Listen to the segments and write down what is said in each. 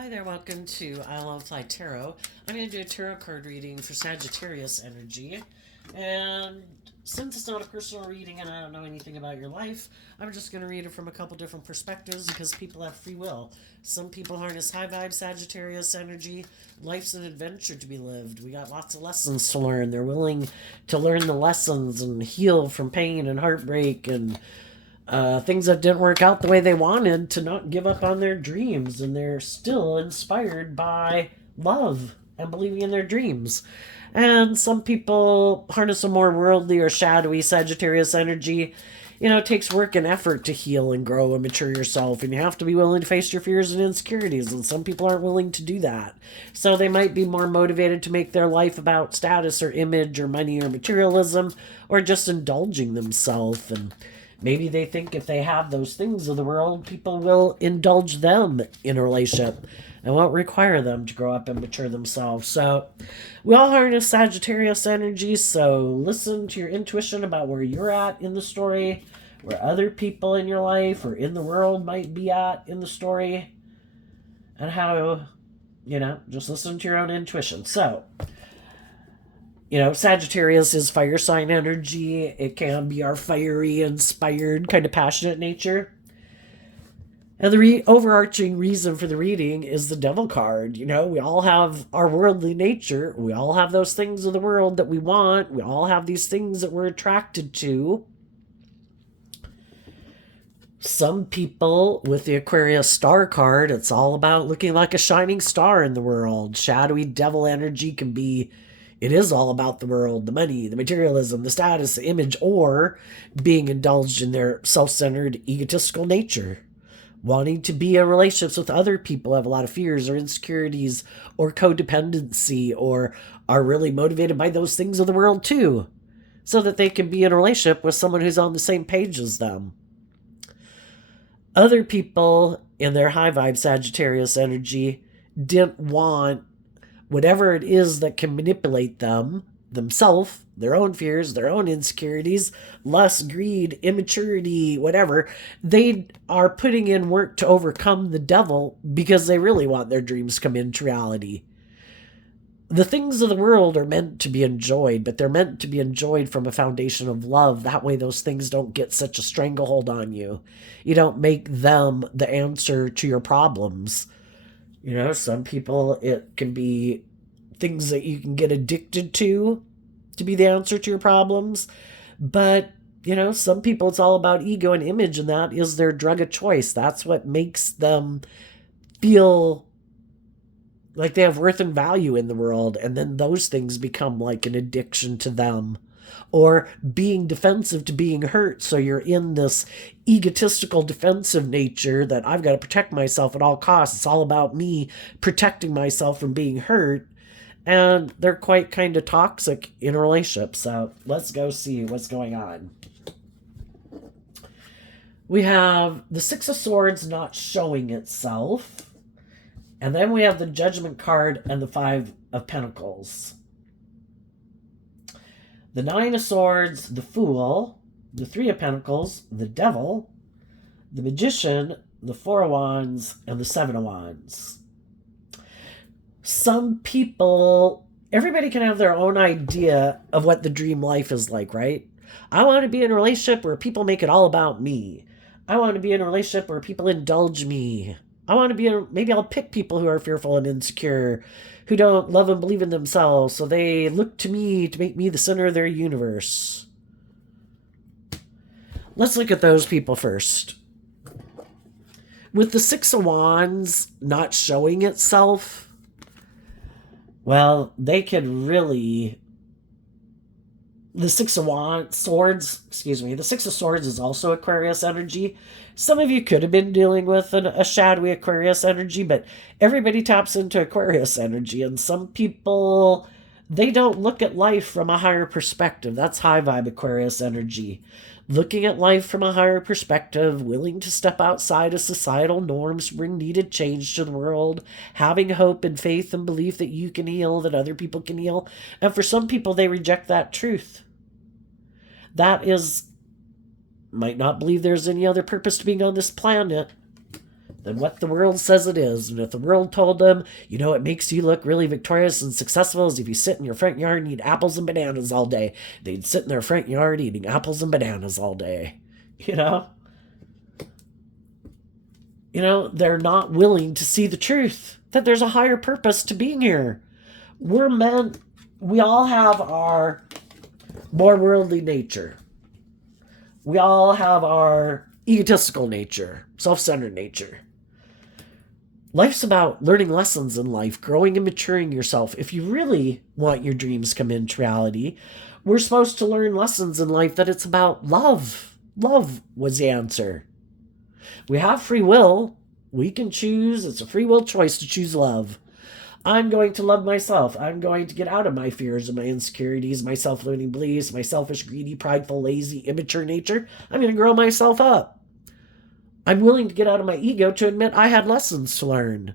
Hi there, welcome to I Love Fly Tarot. I'm going to do a tarot card reading for Sagittarius energy. And since it's not a personal reading and I don't know anything about your life, I'm just going to read it from a couple different perspectives because people have free will. Some people harness high vibe Sagittarius energy. Life's an adventure to be lived. We got lots of lessons to learn. They're willing to learn the lessons and heal from pain and heartbreak and things that didn't work out the way they wanted, to not give up on their dreams, and they're still inspired by love and believing in their dreams. And some people harness a more worldly or shadowy Sagittarius energy. It takes work and effort to heal and grow and mature yourself, and you have to be willing to face your fears and insecurities, and some people aren't willing to do that. So they might be more motivated to make their life about status or image or money or materialism, or just indulging themselves. And maybe they think if they have those things of the world, people will indulge them in a relationship and won't require them to grow up and mature themselves. So we all harness Sagittarius energy, so listen to your intuition about where you're at in the story, where other people in your life or in the world might be at in the story, and how, just listen to your own intuition. So, Sagittarius is fire sign energy. It can be our fiery, inspired, kind of passionate nature. And the overarching reason for the reading is the Devil card. We all have our worldly nature. We all have those things of the world that we want. We all have these things that we're attracted to. Some people with the Aquarius star card, it's all about looking like a shining star in the world. Shadowy devil energy it is all about the world, the money, the materialism, the status, the image, or being indulged in their self-centered, egotistical nature. Wanting to be in relationships with other people, have a lot of fears or insecurities or codependency, or are really motivated by those things of the world too, so that they can be in a relationship with someone who's on the same page as them. Other people in their high vibe Sagittarius energy didn't want whatever it is that can manipulate themselves, their own fears, their own insecurities, lust, greed, immaturity, whatever. They are putting in work to overcome the devil because they really want their dreams to come into reality. The things of the world are meant to be enjoyed, but they're meant to be enjoyed from a foundation of love. That way those things don't get such a stranglehold on you. You don't make them the answer to your problems. Some people, it can be things that you can get addicted to be the answer to your problems. But, some people, it's all about ego and image, and that is their drug of choice. That's what makes them feel like they have worth and value in the world. And then those things become like an addiction to them. Or being defensive to being hurt. So you're in this egotistical defensive nature that I've got to protect myself at all costs. It's all about me protecting myself from being hurt. And they're quite kind of toxic in a relationship. So let's go see what's going on. We have the Six of Swords not showing itself. And then we have the Judgment card and the Five of Pentacles. The Nine of Swords, the Fool, the Three of Pentacles, the Devil, the Magician, the Four of Wands, and the Seven of Wands. Some people, everybody can have their own idea of what the dream life is like, right? I want to be in a relationship where people make it all about me. I want to be in a relationship where people indulge me. I want to be maybe I'll pick people who are fearful and insecure, who don't love and believe in themselves, so they look to me to make me the center of their universe. Let's look at those people first. With the Six of Wands not showing itself, well, they could really... The Six of Swords is also Aquarius energy. Some of you could have been dealing with a shadowy Aquarius energy, but everybody taps into Aquarius energy. And some people, they don't look at life from a higher perspective. That's high vibe Aquarius energy. Looking at life from a higher perspective, willing to step outside of societal norms, bring needed change to the world, having hope and faith and belief that you can heal, that other people can heal. And for some people, they reject that truth. Might not believe there's any other purpose to being on this planet. than what the world says it is. And if the world told them, you know, it makes you look really victorious and successful is if you sit in your front yard and eat apples and bananas all day, they'd sit in their front yard eating apples and bananas all day. You know? You know, they're not willing to see the truth, that there's a higher purpose to being here. We're meant, we all have our more worldly nature. We all have our egotistical nature, self-centered nature. Life's about learning lessons in life, growing and maturing yourself. If you really want your dreams come into reality, we're supposed to learn lessons in life that it's about love. Love was the answer. We have free will. We can choose. It's a free will choice to choose love. I'm going to love myself. I'm going to get out of my fears and my insecurities, my self-limiting beliefs, my selfish, greedy, prideful, lazy, immature nature. I'm going to grow myself up. I'm willing to get out of my ego to admit I had lessons to learn.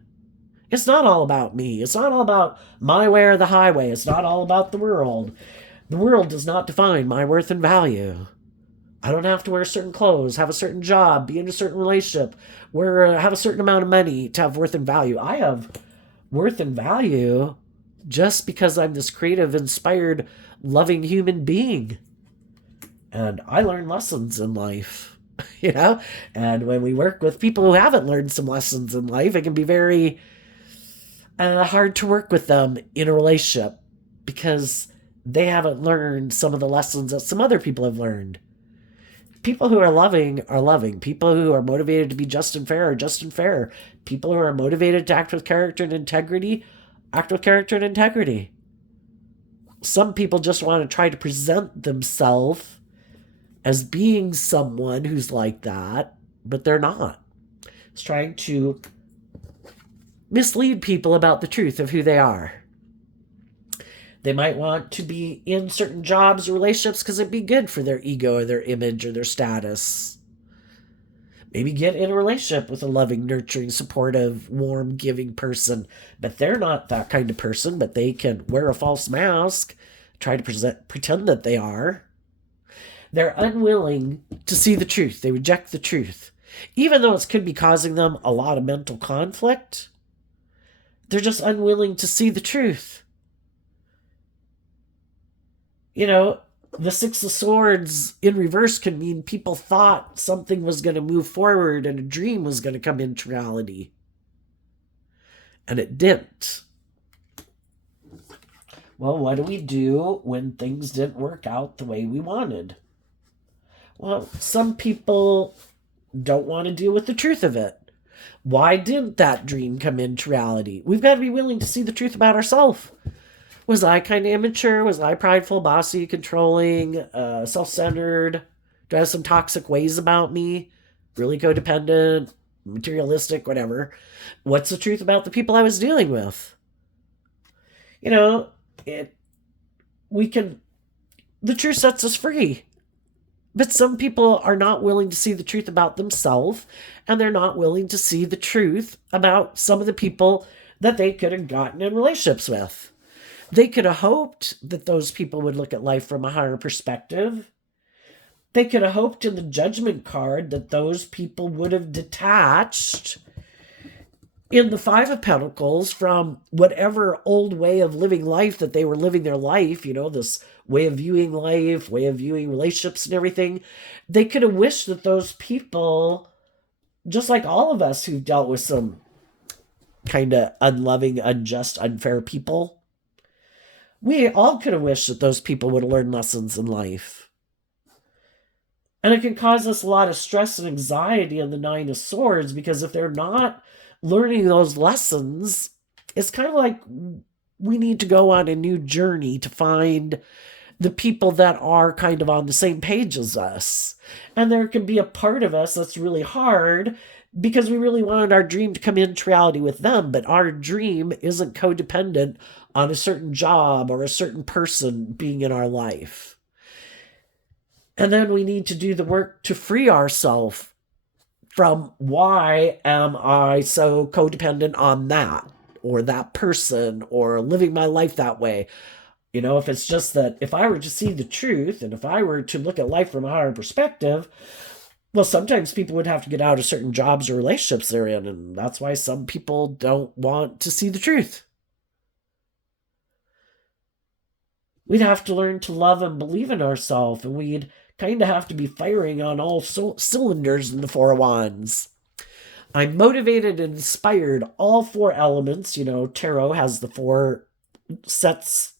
It's not all about me. It's not all about my way or the highway. It's not all about the world. The world does not define my worth and value. I don't have to wear certain clothes, have a certain job, be in a certain relationship, have a certain amount of money to have worth and value. I have worth and value just because I'm this creative, inspired, loving human being. And I learn lessons in life, you know? And when we work with people who haven't learned some lessons in life, it can be very hard to work with them in a relationship because they haven't learned some of the lessons that some other people have learned. People who are loving are loving. People who are motivated to be just and fair are just and fair. People who are motivated to act with character and integrity act with character and integrity. Some people just want to try to present themselves as being someone who's like that, but they're not. It's trying to mislead people about the truth of who they are. They might want to be in certain jobs or relationships because it'd be good for their ego or their image or their status. Maybe get in a relationship with a loving, nurturing, supportive, warm, giving person. But they're not that kind of person, but they can wear a false mask, try to pretend that they are. They're unwilling to see the truth. They reject the truth. Even though it could be causing them a lot of mental conflict, they're just unwilling to see the truth. You know, the Six of Swords in reverse can mean people thought something was going to move forward and a dream was going to come into reality. And it didn't. Well, what do we do when things didn't work out the way we wanted? Well, some people don't want to deal with the truth of it. Why didn't that dream come into reality? We've got to be willing to see the truth about ourselves. Was I kind of immature? Was I prideful, bossy, controlling, self-centered? Do I have some toxic ways about me? Really codependent, materialistic, whatever. What's the truth about the people I was dealing with? You know, the truth sets us free. But some people are not willing to see the truth about themselves, and they're not willing to see the truth about some of the people that they could have gotten in relationships with. They could have hoped that those people would look at life from a higher perspective. They could have hoped in the judgment card that those people would have detached in the Five of Pentacles from whatever old way of living life that they were living their life, you know, this way of viewing life, way of viewing relationships and everything. They could have wished that those people, just like all of us who've dealt with some kind of unloving, unjust, unfair people, we all could have wished that those people would have learned lessons in life. And it can cause us a lot of stress and anxiety in the Nine of Swords, because if they're not learning those lessons, it's kind of like we need to go on a new journey to find the people that are kind of on the same page as us. And there can be a part of us that's really hard because we really wanted our dream to come into reality with them, but our dream isn't codependent on a certain job or a certain person being in our life. And then we need to do the work to free ourselves from why am I so codependent on that or that person or living my life that way. You know, if it's just that if I were to see the truth and if I were to look at life from a higher perspective, Well, sometimes people would have to get out of certain jobs or relationships they're in, and that's why some people don't want to see the truth. We'd have to learn to love and believe in ourselves, and we'd kind of have to be firing on all cylinders in the Four of Wands. I'm motivated and inspired, all four elements. Tarot has the four sets,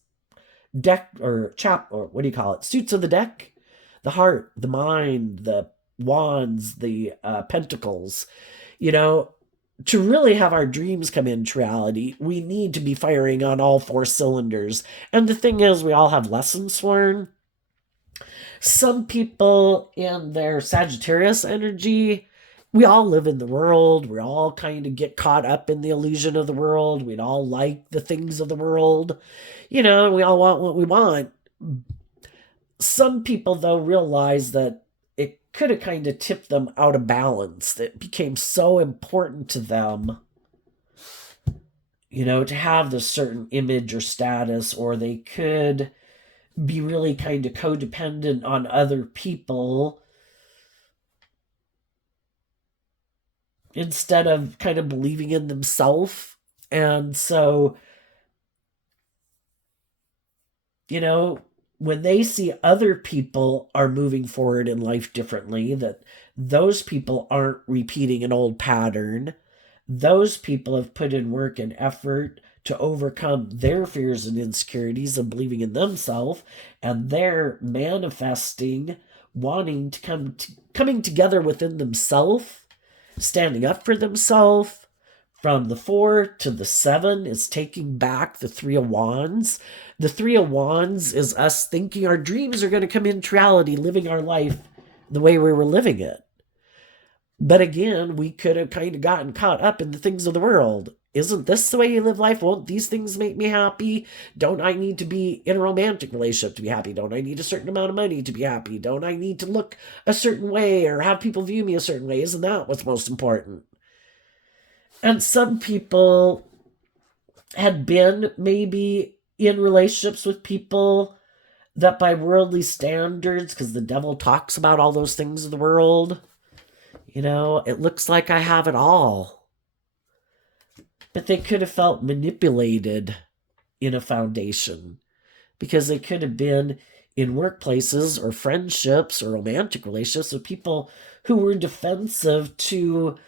deck, or or what do you call it? Suits of the deck. The heart, the mind, the wands, the pentacles. To really have our dreams come into reality, we need to be firing on all four cylinders. And the thing is, we all have lessons learned. Some people in their Sagittarius energy, we all live in the world. We all kind of get caught up in the illusion of the world. We'd all like the things of the world. We all want what we want. Some people, though, realize that it could have kind of tipped them out of balance. That became so important to them, to have this certain image or status, or they could be really kind of codependent on other people instead of kind of believing in themselves. And so, when they see other people are moving forward in life differently, that those people aren't repeating an old pattern, those people have put in work and effort to overcome their fears and insecurities and believing in themselves, and they're manifesting, wanting to coming together within themselves, standing up for themselves. From the 4 to the 7 is taking back the 3 of Wands. The 3 of Wands is us thinking our dreams are going to come into reality, living our life the way we were living it. But again, we could have kind of gotten caught up in the things of the world. Isn't this the way you live life? Won't these things make me happy? Don't I need to be in a romantic relationship to be happy? Don't I need a certain amount of money to be happy? Don't I need to look a certain way or have people view me a certain way? Isn't that what's most important? And some people had been maybe in relationships with people that by worldly standards, because the devil talks about all those things of the world, it looks like I have it all. But they could have felt manipulated in a foundation, because they could have been in workplaces or friendships or romantic relationships with people who were defensive to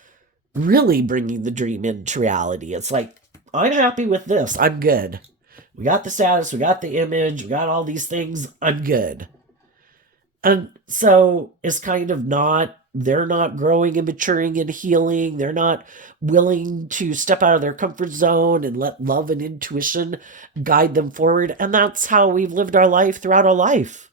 really bringing the dream into reality. It's like, I'm happy with this. I'm good. We got the status. We got the image. We got all these things. I'm good. And so it's kind of they're not growing and maturing and healing. They're not willing to step out of their comfort zone and let love and intuition guide them forward. And that's how we've lived our life throughout our life.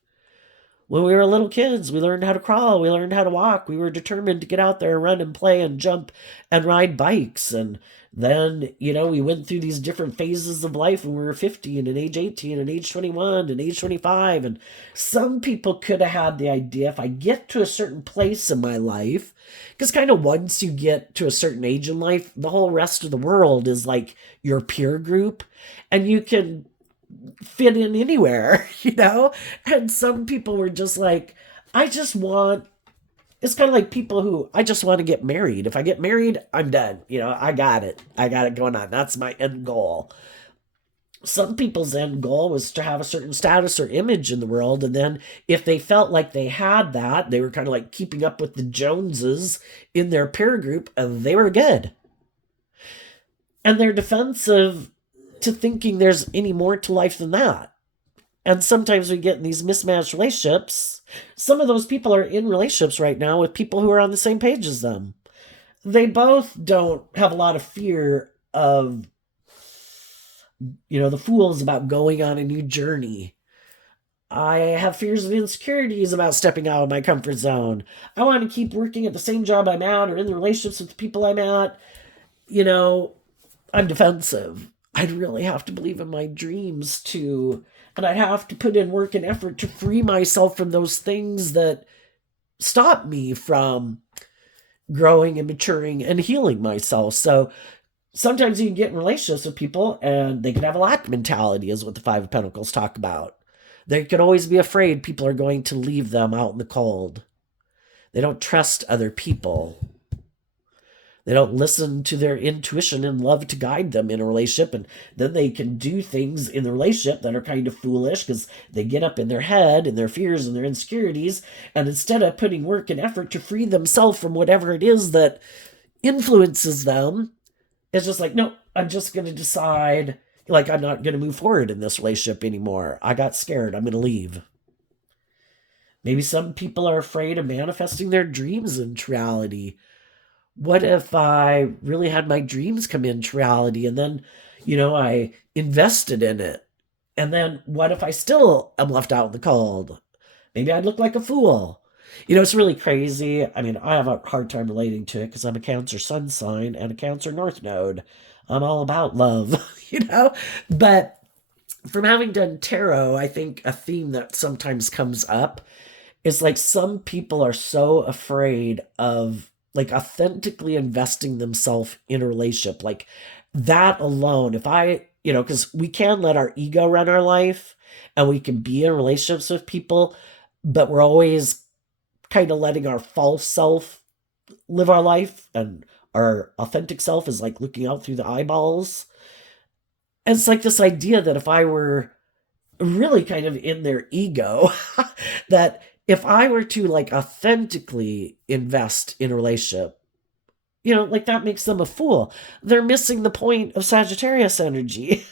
When we were little kids, we learned how to crawl, we learned how to walk, we were determined to get out there and run and play and jump and ride bikes. And then, we went through these different phases of life when we were 15 and age 18 and age 21 and age 25. And some people could have had the idea, if I get to a certain place in my life, because kind of once you get to a certain age in life, the whole rest of the world is like your peer group, and you can fit in anywhere, and some people were just like, it's kind of like people who, I just want to get married. If I get married, I'm done. I got it going on. That's my end goal. Some people's end goal was to have a certain status or image in the world, and then if they felt like they had that, they were kind of like keeping up with the Joneses in their peer group, and they were good. And they're defensive to thinking there's any more to life than that. And sometimes we get in these mismatched relationships. Some of those people are in relationships right now with people who are on the same page as them. They both don't have a lot of fear of, the fools about going on a new journey. I have fears of insecurities about stepping out of my comfort zone. I want to keep working at the same job I'm at or in the relationships with the people I'm at. I'm defensive. I'd really have to believe in my dreams too. And I'd have to put in work and effort to free myself from those things that stop me from growing and maturing and healing myself. So sometimes you can get in relationships with people and they can have a lack mentality, is what the 5 of Pentacles talk about. They could always be afraid people are going to leave them out in the cold. They don't trust other people. They don't listen to their intuition and love to guide them in a relationship. And then they can do things in the relationship that are kind of foolish because they get up in their head and their fears and their insecurities. And instead of putting work and effort to free themselves from whatever it is that influences them, it's just like, no, I'm just going to decide, like, I'm not going to move forward in this relationship anymore. I got scared. I'm going to leave. Maybe some people are afraid of manifesting their dreams into reality. What if I really had my dreams come into reality and then, I invested in it? And then what if I still am left out in the cold? Maybe I'd look like a fool. It's really crazy. I mean, I have a hard time relating to it because I'm a Cancer sun sign and a Cancer North Node. I'm all about love, But from having done tarot, I think a theme that sometimes comes up is like some people are so afraid of like authentically investing themselves in a relationship. Like that alone, if I, because we can let our ego run our life and we can be in relationships with people, but we're always kind of letting our false self live our life, and our authentic self is like looking out through the eyeballs. And it's like this idea that if I were really kind of in their ego, that if I were to like authentically invest in a relationship, like that makes them a fool. They're missing the point of Sagittarius energy.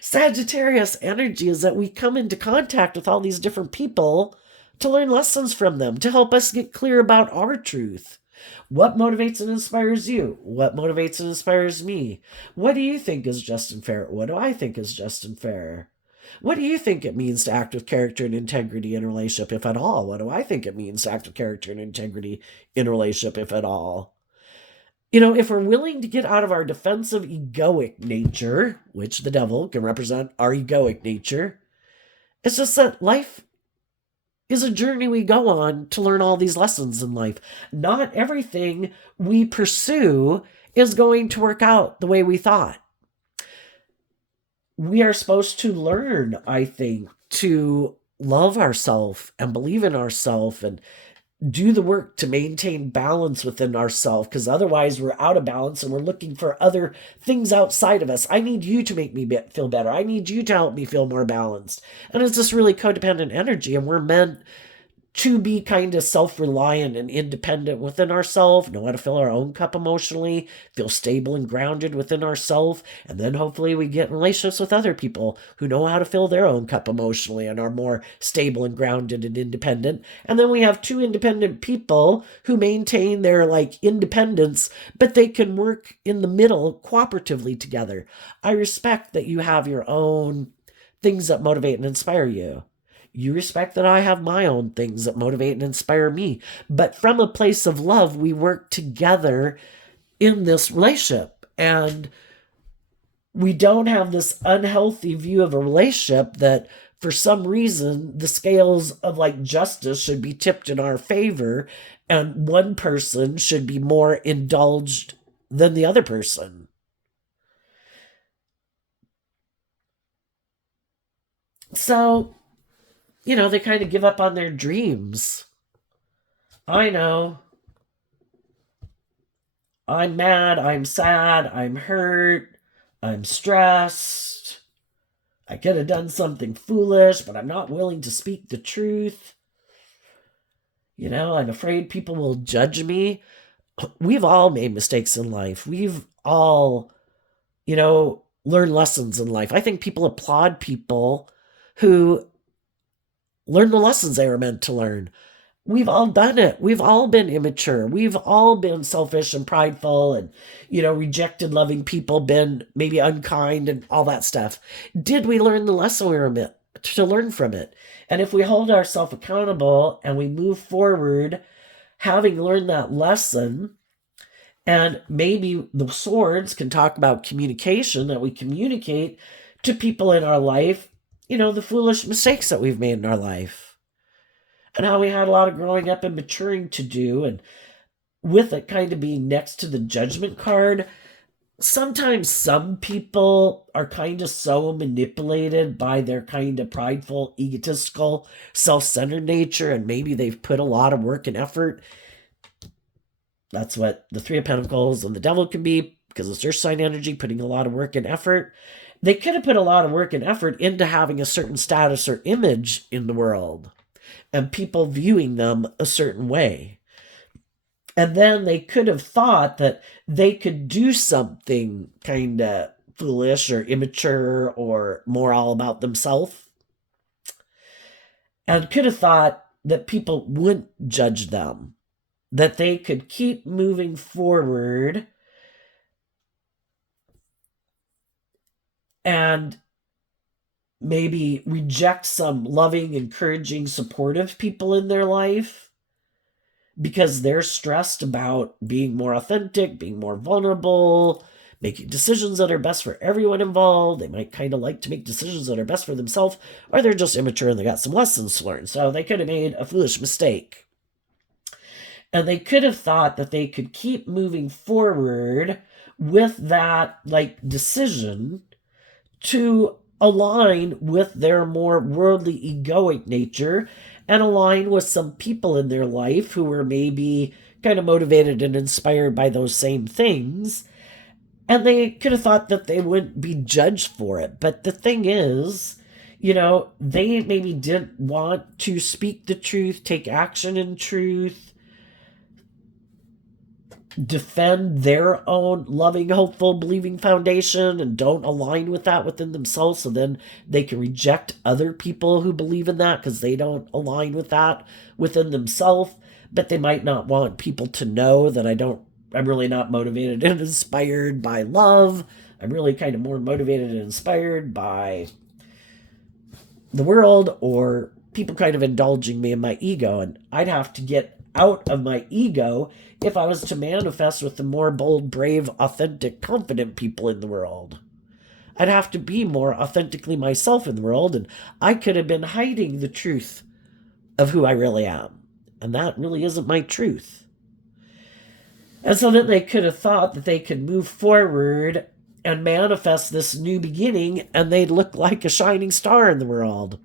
Sagittarius energy is that we come into contact with all these different people to learn lessons from them, to help us get clear about our truth. What motivates and inspires you? What motivates and inspires me? What do you think is just and fair? What do I think is just and fair? What do you think it means to act with character and integrity in a relationship, if at all? What do I think it means to act with character and integrity in a relationship, if at all? If we're willing to get out of our defensive egoic nature, which the devil can represent our egoic nature, it's just that life is a journey we go on to learn all these lessons in life. Not everything we pursue is going to work out the way we thought. We are supposed to learn, I think, to love ourselves and believe in ourselves and do the work to maintain balance within ourselves, because otherwise we're out of balance and we're looking for other things outside of us. I need you to make me feel better. I need you to help me feel more balanced. And it's this really codependent energy, and we're meant to be kind of self-reliant and independent within ourselves, know how to fill our own cup emotionally, feel stable and grounded within ourselves, and then hopefully we get in relationships with other people who know how to fill their own cup emotionally and are more stable and grounded and independent. And then we have two independent people who maintain their like independence, but they can work in the middle cooperatively together. I respect that you have your own things that motivate and inspire you. You respect that I have my own things that motivate and inspire me. But from a place of love, we work together in this relationship. And we don't have this unhealthy view of a relationship that for some reason the scales of like justice should be tipped in our favor and one person should be more indulged than the other person. So, they kind of give up on their dreams. I know. I'm mad, I'm sad, I'm hurt, I'm stressed. I could have done something foolish, but I'm not willing to speak the truth. I'm afraid people will judge me. We've all made mistakes in life. We've all, learned lessons in life. I think people applaud people who learn the lessons they were meant to learn. We've all done it. We've all been immature. We've all been selfish and prideful and, rejected loving people, been maybe unkind and all that stuff. Did we learn the lesson we were meant to learn from it? And if we hold ourselves accountable and we move forward, having learned that lesson, and maybe the swords can talk about communication, that we communicate to people in our life, the foolish mistakes that we've made in our life and how we had a lot of growing up and maturing to do. And with it kind of being next to the judgment card, sometimes some people are kind of so manipulated by their kind of prideful, egotistical, self-centered nature, and maybe they've put a lot of work and effort. That's what the Three of Pentacles and the Devil can be, because it's earth sign energy, putting a lot of work and effort. They could have put a lot of work and effort into having a certain status or image in the world, and people viewing them a certain way. And then they could have thought that they could do something kind of foolish or immature or more all about themselves, and could have thought that people wouldn't judge them, that they could keep moving forward and maybe reject some loving, encouraging, supportive people in their life because they're stressed about being more authentic, being more vulnerable, making decisions that are best for everyone involved. They might kind of like to make decisions that are best for themselves, or they're just immature and they got some lessons to learn. So they could have made a foolish mistake. And they could have thought that they could keep moving forward with that decision to align with their more worldly, egoic nature and align with some people in their life who were maybe kind of motivated and inspired by those same things. And they could have thought that they wouldn't be judged for it. But the thing is, they maybe didn't want to speak the truth, take action in truth, defend their own loving, hopeful, believing foundation, and don't align with that within themselves, so then they can reject other people who believe in that because they don't align with that within themselves. But they might not want people to know that I'm really not motivated and inspired by love. I'm really kind of more motivated and inspired by the world, or people kind of indulging me in my ego. And I'd have to get out of my ego if I was to manifest with the more bold, brave, authentic, confident people in the world. I'd have to be more authentically myself in the world, and I could have been hiding the truth of who I really am. And that really isn't my truth. And so then they could have thought that they could move forward and manifest this new beginning, and they'd look like a shining star in the world.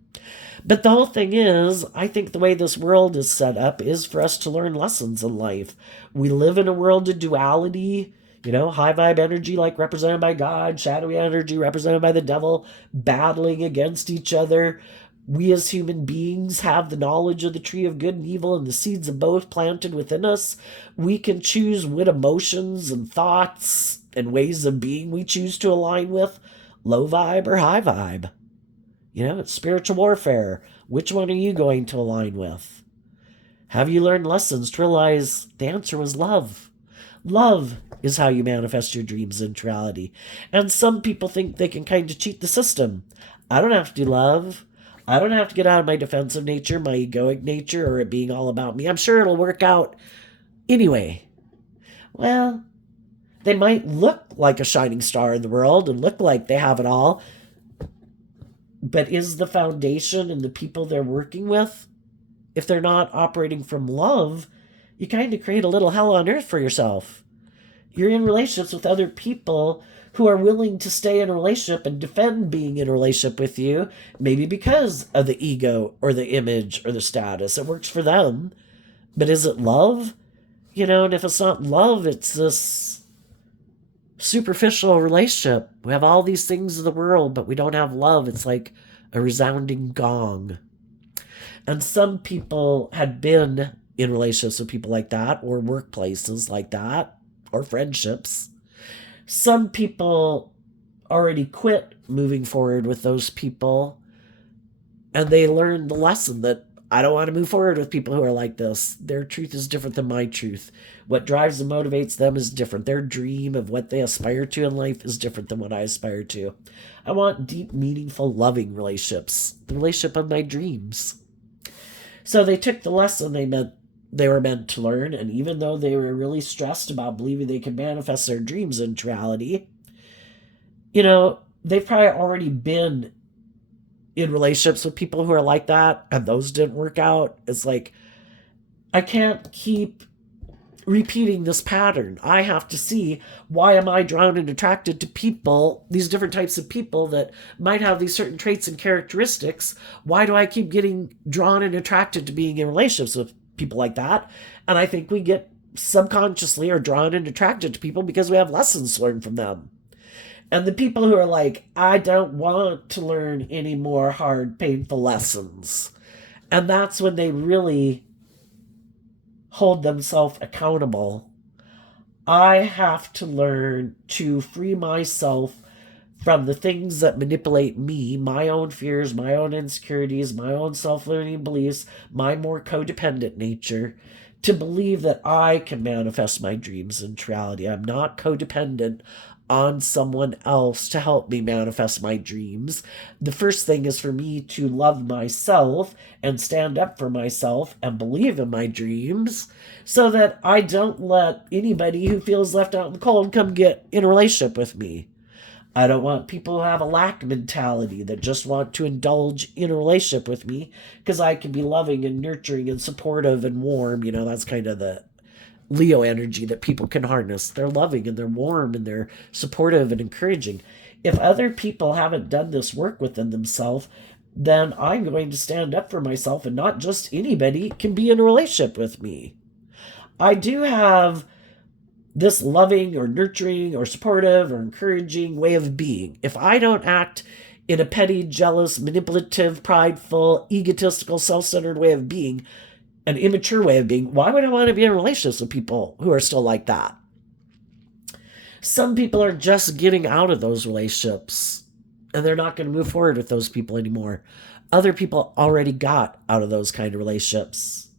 But the whole thing is, I think the way this world is set up is for us to learn lessons in life. We live in a world of duality, high vibe energy like represented by God, shadowy energy represented by the devil, battling against each other. We as human beings have the knowledge of the tree of good and evil and the seeds of both planted within us. We can choose what emotions and thoughts and ways of being we choose to align with, low vibe or high vibe. It's spiritual warfare. Which one are you going to align with? Have you learned lessons to realize the answer was love? Love is how you manifest your dreams into reality. And some people think they can kind of cheat the system. I don't have to do love. I don't have to get out of my defensive nature, my egoic nature, or it being all about me. I'm sure it'll work out anyway. Well, they might look like a shining star in the world and look like they have it all. But is the foundation and the people they're working with, if they're not operating from love, you kind of create a little hell on earth for yourself. You're in relationships with other people who are willing to stay in a relationship and defend being in a relationship with you, maybe because of the ego or the image or the status. It works for them. But is it love? And if it's not love, it's this superficial relationship. We have all these things in the world, but we don't have love. It's like a resounding gong. And some people had been in relationships with people like that, or workplaces like that, or friendships. Some people already quit moving forward with those people, and they learned the lesson that I don't want to move forward with people who are like this. Their truth is different than my truth. What drives and motivates them is different. Their dream of what they aspire to in life is different than what I aspire to. I want deep, meaningful, loving relationships. The relationship of my dreams. So they took the lesson they were meant to learn, and even though they were really stressed about believing they could manifest their dreams into reality, they've probably already been in relationships with people who are like that, and those didn't work out. It's like, I can't keep repeating this pattern. I have to see, why am I drawn and attracted to people, these different types of people that might have these certain traits and characteristics? Why do I keep getting drawn and attracted to being in relationships with people like that? And I think we get subconsciously are drawn and attracted to people because we have lessons learned from them. And the people who are like, I don't want to learn any more hard, painful lessons. And that's when they really hold themselves accountable. I have to learn to free myself from the things that manipulate me, my own fears, my own insecurities, my own self-limiting beliefs, my more codependent nature, to believe that I can manifest my dreams into reality. I'm not codependent on someone else to help me manifest my dreams. The first thing is for me to love myself and stand up for myself and believe in my dreams, so that I don't let anybody who feels left out in the cold come get in a relationship with me. I don't want people who have a lack mentality that just want to indulge in a relationship with me because I can be loving and nurturing and supportive and warm. That's kind of the Leo energy that people can harness. They're loving and they're warm and they're supportive and encouraging. If other people haven't done this work within themselves, then I'm going to stand up for myself, and not just anybody can be in a relationship with me. I do have this loving or nurturing or supportive or encouraging way of being. If I don't act in a petty, jealous, manipulative, prideful, egotistical, self-centered way of being, an immature way of being, why would I want to be in relationships with people who are still like that? Some people are just getting out of those relationships and they're not going to move forward with those people anymore. Other people already got out of those kind of relationships.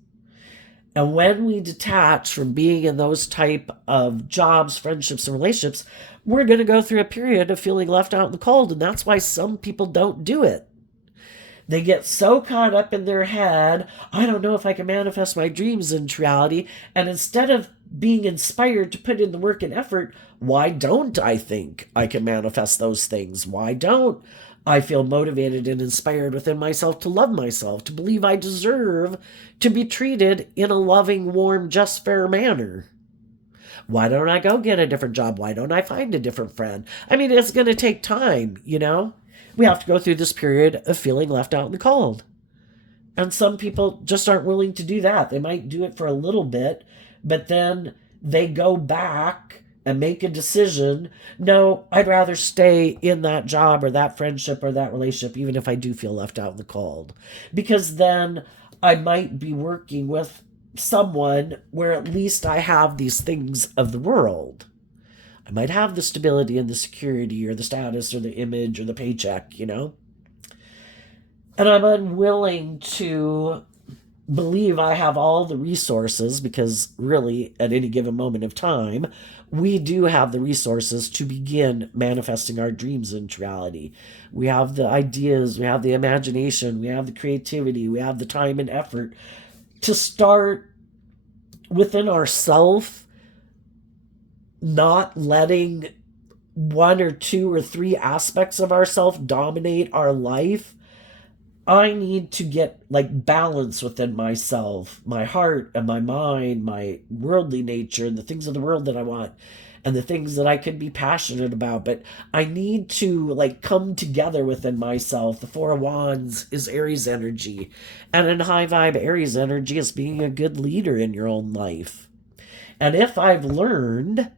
And when we detach from being in those type of jobs, friendships, and relationships, we're going to go through a period of feeling left out in the cold. And that's why some people don't do it. They get so caught up in their head, I don't know if I can manifest my dreams into reality. And instead of being inspired to put in the work and effort, why don't I think I can manifest those things? Why don't I feel motivated and inspired within myself to love myself, to believe I deserve to be treated in a loving, warm, just, fair manner? Why don't I go get a different job? Why don't I find a different friend? I mean, it's going to take time, We have to go through this period of feeling left out in the cold. And some people just aren't willing to do that. They might do it for a little bit, but then they go back and make a decision. No, I'd rather stay in that job or that friendship or that relationship, even if I do feel left out in the cold. Because then I might be working with someone where at least I have these things of the world. I might have the stability and the security or the status or the image or the paycheck, And I'm unwilling to believe I have all the resources, because really at any given moment of time, we do have the resources to begin manifesting our dreams into reality. We have the ideas, we have the imagination, we have the creativity, we have the time and effort to start within ourselves, not letting one or two or three aspects of ourselves dominate our life. I need to get balance within myself, my heart and my mind, my worldly nature, and the things of the world that I want, and the things that I can be passionate about. But I need to come together within myself. The Four of Wands is Aries energy, and in high vibe Aries energy is being a good leader in your own life. And if I've learned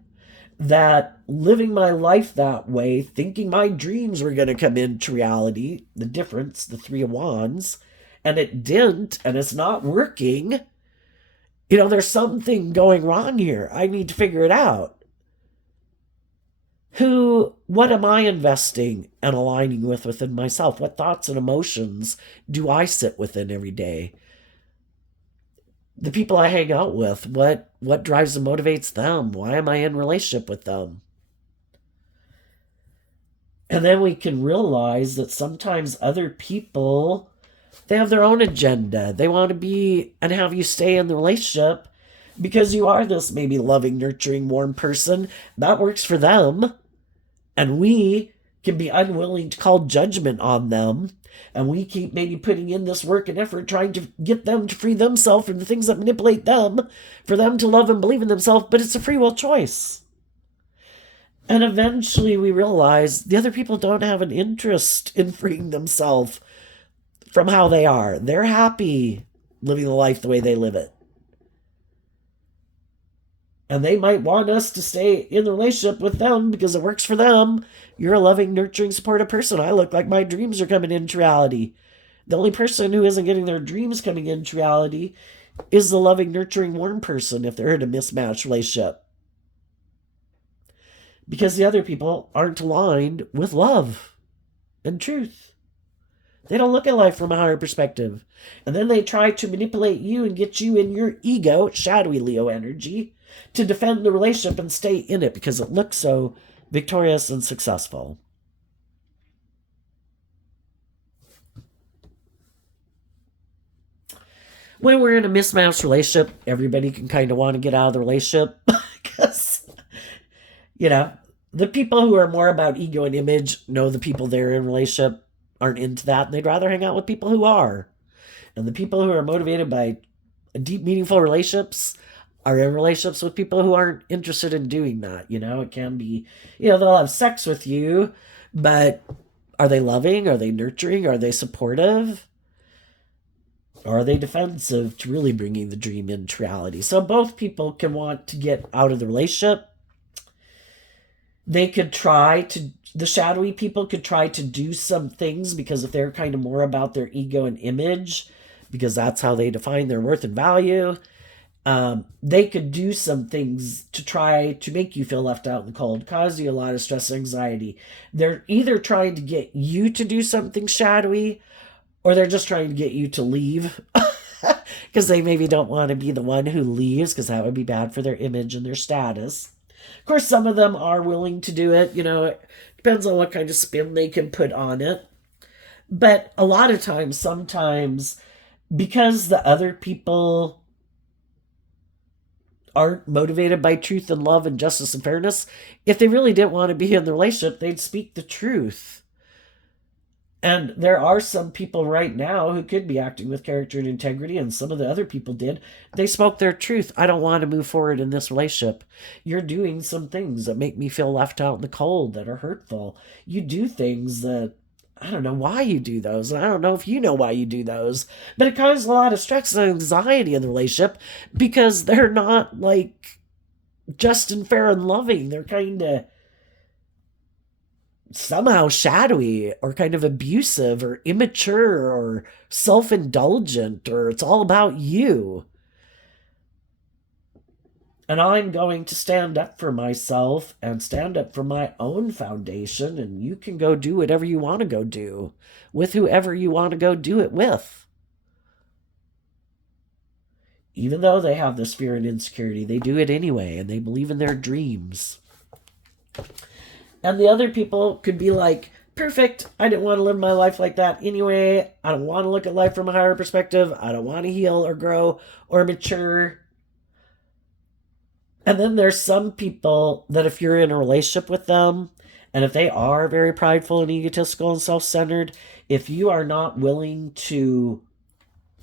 that living my life that way, thinking my dreams were going to come into reality, the difference, the Three of Wands, and it didn't, and it's not working, there's something going wrong here. I need to figure it out. What am I investing and aligning with within myself? What thoughts and emotions do I sit within every day? The people I hang out with, what drives and motivates them? Why am I in relationship with them? And then we can realize that sometimes other people, they have their own agenda. They want to be and have you stay in the relationship because you are this maybe loving, nurturing, warm person. That works for them. And we can be unwilling to call judgment on them. And we keep maybe putting in this work and effort trying to get them to free themselves from the things that manipulate them, for them to love and believe in themselves, but it's a free will choice. And eventually we realize the other people don't have an interest in freeing themselves from how they are. They're happy living the life the way they live it. And they might want us to stay in the relationship with them because it works for them. You're a loving, nurturing, supportive person. I look like my dreams are coming into reality. The only person who isn't getting their dreams coming into reality is the loving, nurturing, warm person if they're in a mismatched relationship. Because the other people aren't aligned with love and truth. They don't look at life from a higher perspective. And then they try to manipulate you and get you in your ego, shadowy Leo energy, to defend the relationship and stay in it because it looks so victorious and successful. When we're in a mismatched relationship, everybody can kind of want to get out of the relationship because, the people who are more about ego and image know the people they're in a relationship aren't into that, and they'd rather hang out with people who are. And the people who are motivated by deep, meaningful relationships are in relationships with people who aren't interested in doing that. It can be, they'll have sex with you, but are they loving? Are they nurturing? Are they supportive? Or are they defensive to really bringing the dream into reality? So both people can want to get out of the relationship. They could the shadowy people could try to do some things because if they're kind of more about their ego and image, because that's how they define their worth and value, they could do some things to try to make you feel left out in the cold, cause you a lot of stress and anxiety. They're either trying to get you to do something shadowy, or they're just trying to get you to leave because they maybe don't want to be the one who leaves because that would be bad for their image and their status. Of course, some of them are willing to do it. It depends on what kind of spin they can put on it. But a lot of times, sometimes, because the other people aren't motivated by truth and love and justice and fairness, if they really didn't want to be in the relationship, they'd speak the truth. And there are some people right now who could be acting with character and integrity, and some of the other people did. They spoke their truth. I don't want to move forward in this relationship. You're doing some things that make me feel left out in the cold, that are hurtful. You do things that I don't know why you do those, and I don't know if you know why you do those, but it causes a lot of stress and anxiety in the relationship because they're not like just and fair and loving. They're kind of somehow shadowy or kind of abusive or immature or self-indulgent, or it's all about you. And I'm going to stand up for myself and stand up for my own foundation, and you can go do whatever you want to go do with whoever you want to go do it with. Even though they have this fear and insecurity, they do it anyway, and they believe in their dreams. And the other people could be like, perfect, I didn't want to live my life like that anyway. I don't want to look at life from a higher perspective. I don't want to heal or grow or mature. And then there's some people that if you're in a relationship with them, and if they are very prideful and egotistical and self-centered, if you are not willing to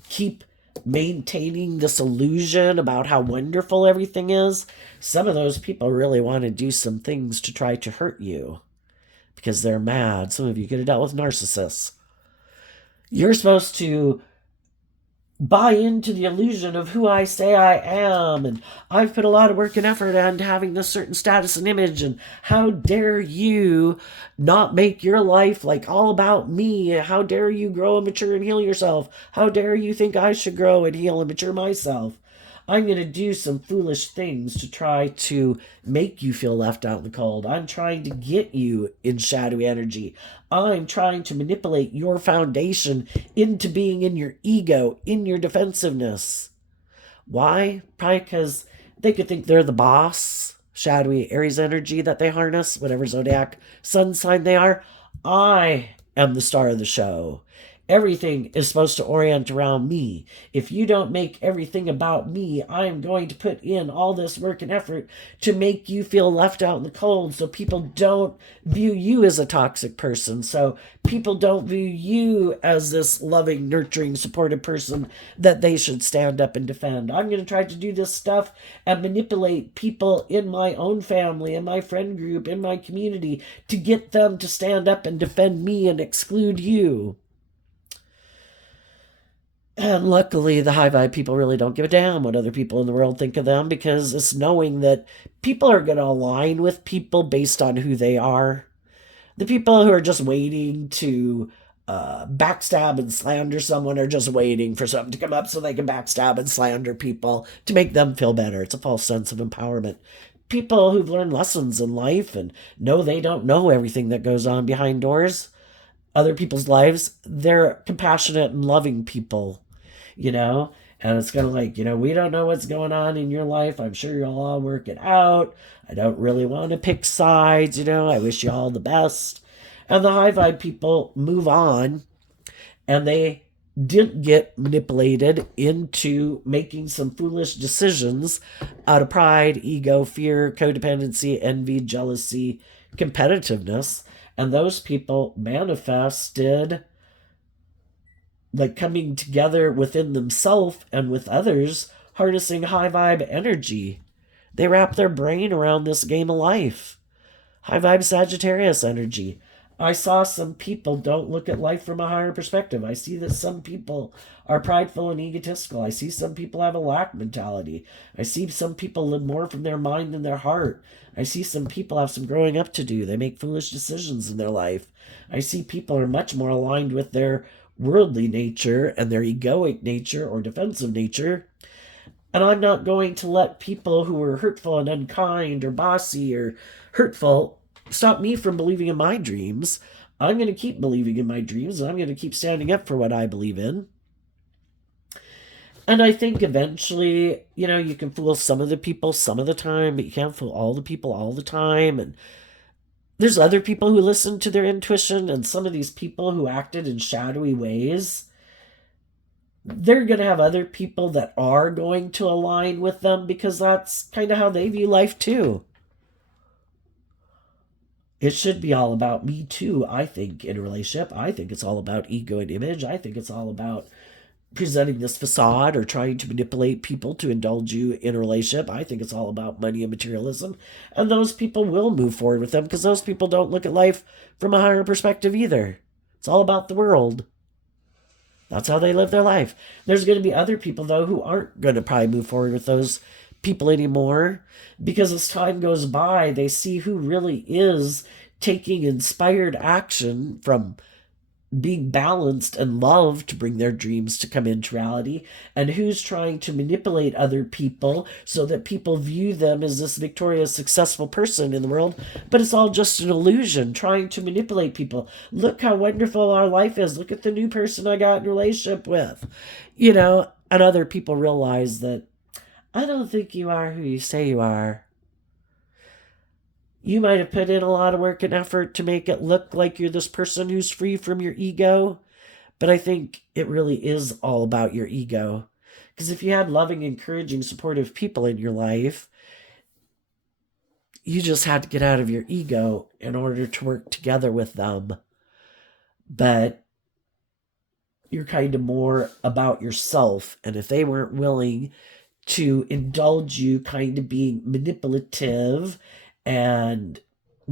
keep maintaining this illusion about how wonderful everything is, some of those people really want to do some things to try to hurt you because they're mad. Some of you could have dealt with narcissists. You're supposed to buy into the illusion of who I say I am, and I've put a lot of work and effort into having this certain status and image, and how dare you not make your life like all about me? How dare you grow and mature and heal yourself? How dare you think I should grow and heal and mature myself? I'm going to do some foolish things to try to make you feel left out in the cold. I'm trying to get you in shadowy energy. I'm trying to manipulate your foundation into being in your ego, in your defensiveness. Why? Probably because they could think they're the boss. Shadowy Aries energy that they harness, whatever zodiac sun sign they are. I am the star of the show. Everything is supposed to orient around me. If you don't make everything about me, I'm going to put in all this work and effort to make you feel left out in the cold, so people don't view you as a toxic person. So people don't view you as this loving, nurturing, supportive person that they should stand up and defend. I'm going to try to do this stuff and manipulate people in my own family, in my friend group, in my community to get them to stand up and defend me and exclude you. And luckily, the high vibe people really don't give a damn what other people in the world think of them, because it's knowing that people are going to align with people based on who they are. The people who are just waiting to backstab and slander someone are just waiting for something to come up so they can backstab and slander people to make them feel better. It's a false sense of empowerment. People who've learned lessons in life and know they don't know everything that goes on behind doors, other people's lives, they're compassionate and loving people. And it's kind of like, we don't know what's going on in your life. I'm sure you'll all work it out. I don't really want to pick sides. I wish you all the best. And the high vibe people move on, and they didn't get manipulated into making some foolish decisions out of pride, ego, fear, codependency, envy, jealousy, competitiveness. And those people manifested like coming together within themselves and with others, harnessing high vibe energy. They wrap their brain around this game of life. High vibe Sagittarius energy. I saw some people don't look at life from a higher perspective. I see that some people are prideful and egotistical. I see some people have a lack mentality. I see some people live more from their mind than their heart. I see some people have some growing up to do. They make foolish decisions in their life. I see people are much more aligned with their worldly nature and their egoic nature or defensive nature. And I'm not going to let people who are hurtful and unkind or bossy or hurtful stop me from believing in my dreams. I'm going to keep believing in my dreams, and I'm going to keep standing up for what I believe in. And I think eventually, you can fool some of the people some of the time, but you can't fool all the people all the time. And there's other people who listen to their intuition, and some of these people who acted in shadowy ways, they're going to have other people that are going to align with them, because that's kind of how they view life too. It should be all about me too, I think, in a relationship. I think it's all about ego and image. I think it's all about presenting this facade or trying to manipulate people to indulge you in a relationship. I think it's all about money and materialism. And those people will move forward with them, because those people don't look at life from a higher perspective either. It's all about the world. That's how they live their life. There's going to be other people, though, who aren't going to probably move forward with those people anymore, because as time goes by, they see who really is taking inspired action from being balanced and love to bring their dreams to come into reality, and who's trying to manipulate other people so that people view them as this victorious, successful person in the world. But it's all just an illusion, trying to manipulate people. Look how wonderful our life is. Look at the new person I got in a relationship with. And other people realize that I don't think you are who you say you are. You might have put in a lot of work and effort to make it look like you're this person who's free from your ego, but I think it really is all about your ego. Because if you had loving, encouraging, supportive people in your life, you just had to get out of your ego in order to work together with them. But you're kind of more about yourself, and if they weren't willing to indulge you kind of being manipulative and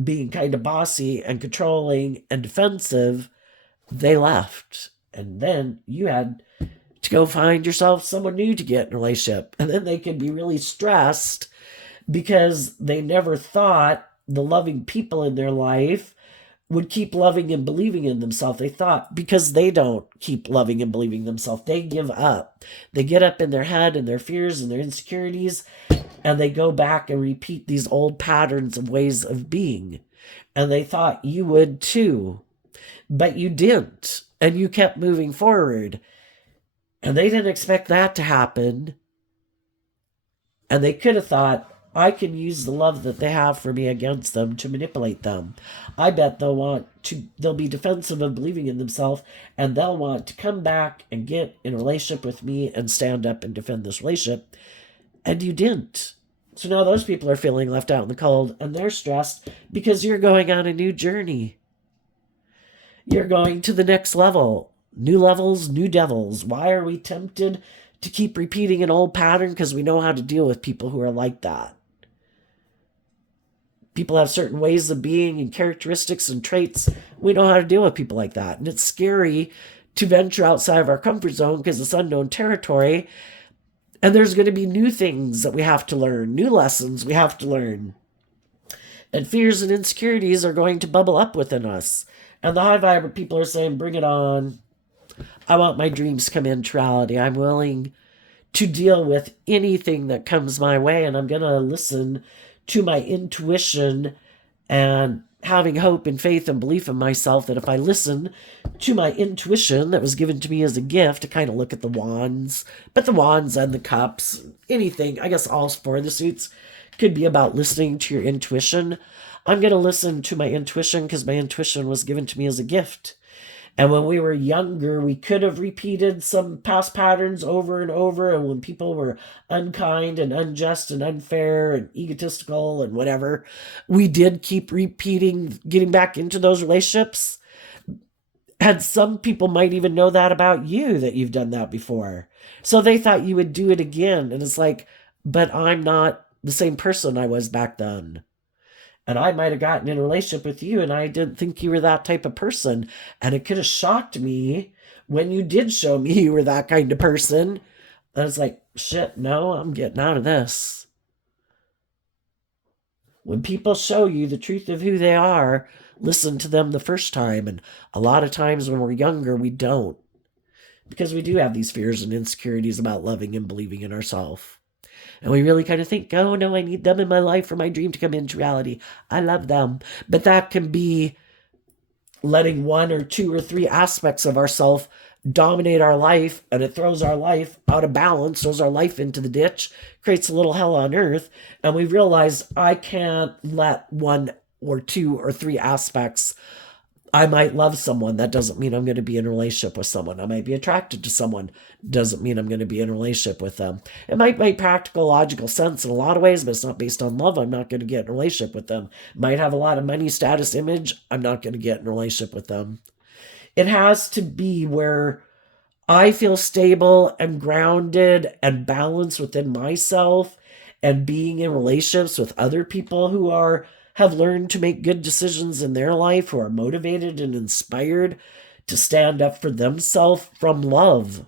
being kind of bossy and controlling and defensive, they left. And then you had to go find yourself someone new to get in a relationship. And then they can be really stressed because they never thought the loving people in their life would keep loving and believing in themselves. They thought because they don't keep loving and believing in themselves, they give up. They get up in their head and their fears and their insecurities, and they go back and repeat these old patterns of ways of being. And they thought you would too, but you didn't. And you kept moving forward. And they didn't expect that to happen. And they could have thought, I can use the love that they have for me against them to manipulate them. I bet they'll be defensive of believing in themselves, and they'll want to come back and get in a relationship with me and stand up and defend this relationship. And you didn't. So now those people are feeling left out in the cold, and they're stressed because you're going on a new journey. You're going to the next level. New levels, new devils. Why are we tempted to keep repeating an old pattern? Because we know how to deal with people who are like that. People have certain ways of being and characteristics and traits. We know how to deal with people like that. And it's scary to venture outside of our comfort zone because it's unknown territory. And there's going to be new things that we have to learn, new lessons we have to learn. And fears and insecurities are going to bubble up within us. And the high vibrant people are saying, bring it on. I want my dreams to come into reality. I'm willing to deal with anything that comes my way. And I'm going to listen to my intuition and having hope and faith and belief in myself that if I listen to my intuition that was given to me as a gift, to kind of look at the wands, but the wands and the cups, anything, I guess all four of the suits could be about listening to your intuition. I'm going to listen to my intuition because my intuition was given to me as a gift. And when we were younger, we could have repeated some past patterns over and over. And when people were unkind and unjust and unfair and egotistical and whatever, we did keep repeating, getting back into those relationships. And some people might even know that about you, that you've done that before. So they thought you would do it again. And it's like, but I'm not the same person I was back then. And I might have gotten in a relationship with you and I didn't think you were that type of person. And it could have shocked me when you did show me you were that kind of person. And I was like, shit, no, I'm getting out of this. When people show you the truth of who they are, listen to them the first time. And a lot of times when we're younger, we don't. Because we do have these fears and insecurities about loving and believing in ourselves. And we really kind of think, oh, no, I need them in my life for my dream to come into reality. I love them. But that can be letting one or two or three aspects of ourself dominate our life, and it throws our life out of balance, throws our life into the ditch, creates a little hell on earth. And we realize I can't let one or two or three aspects. I might love someone. That doesn't mean I'm going to be in a relationship with someone. I might be attracted to someone. Doesn't mean I'm going to be in a relationship with them. It might make practical, logical sense in a lot of ways, but it's not based on love. I'm not going to get in a relationship with them. Might have a lot of money, status, image. I'm not going to get in a relationship with them. It has to be where I feel stable and grounded and balanced within myself, and being in relationships with other people who have learned to make good decisions in their life, who are motivated and inspired to stand up for themselves from love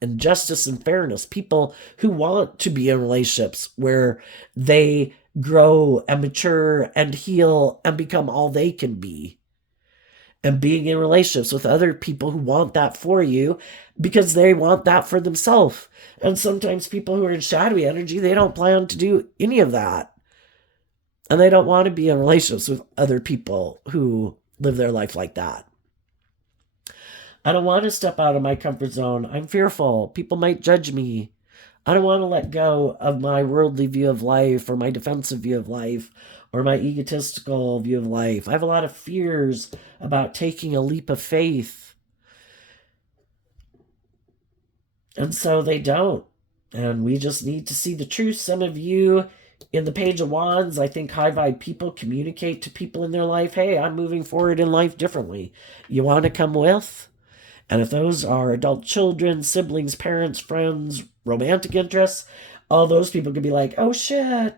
and justice and fairness. People who want to be in relationships where they grow and mature and heal and become all they can be. And being in relationships with other people who want that for you because they want that for themselves. And sometimes people who are in shadowy energy, they don't plan to do any of that. And they don't want to be in relationships with other people who live their life like that. I don't want to step out of my comfort zone. I'm fearful. People might judge me. I don't want to let go of my worldly view of life, or my defensive view of life, or my egotistical view of life. I have a lot of fears about taking a leap of faith. And so they don't. And we just need to see the truth. Some of you in the Page of Wands, I think high vibe people communicate to people in their life, hey, I'm moving forward in life differently. You want to come with? And if those are adult children, siblings, parents, friends, romantic interests, all those people could be like, oh shit,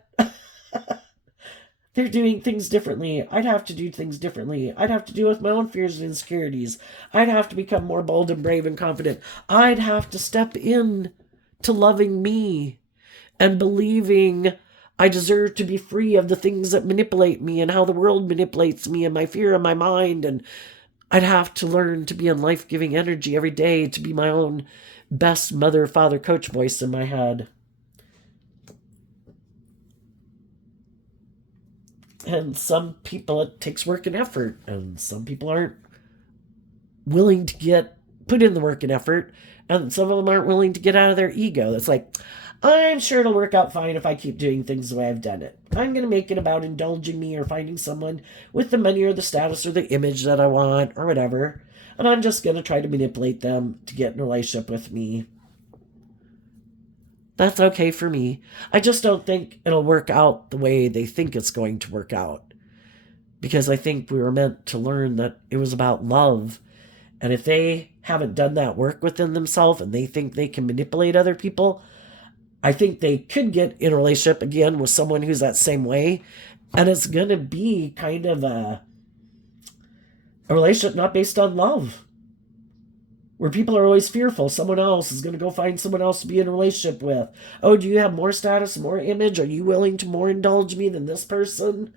they're doing things differently. I'd have to do things differently. I'd have to deal with my own fears and insecurities. I'd have to become more bold and brave and confident. I'd have to step in to loving me and believing I deserve to be free of the things that manipulate me and how the world manipulates me and my fear in my mind. And I'd have to learn to be in life-giving energy every day, to be my own best mother, father, coach voice in my head. And some people, it takes work and effort, and some people aren't willing to put in the work and effort, and some of them aren't willing to get out of their ego. It's like, I'm sure it'll work out fine if I keep doing things the way I've done it. I'm going to make it about indulging me or finding someone with the money or the status or the image that I want or whatever. And I'm just going to try to manipulate them to get in a relationship with me. That's okay for me. I just don't think it'll work out the way they think it's going to work out. Because I think we were meant to learn that it was about love. And if they haven't done that work within themselves and they think they can manipulate other people, I think they could get in a relationship again with someone who's that same way. And it's going to be kind of a relationship not based on love, where people are always fearful someone else is going to go find someone else to be in a relationship with. Oh, do you have more status, more image? Are you willing to more indulge me than this person?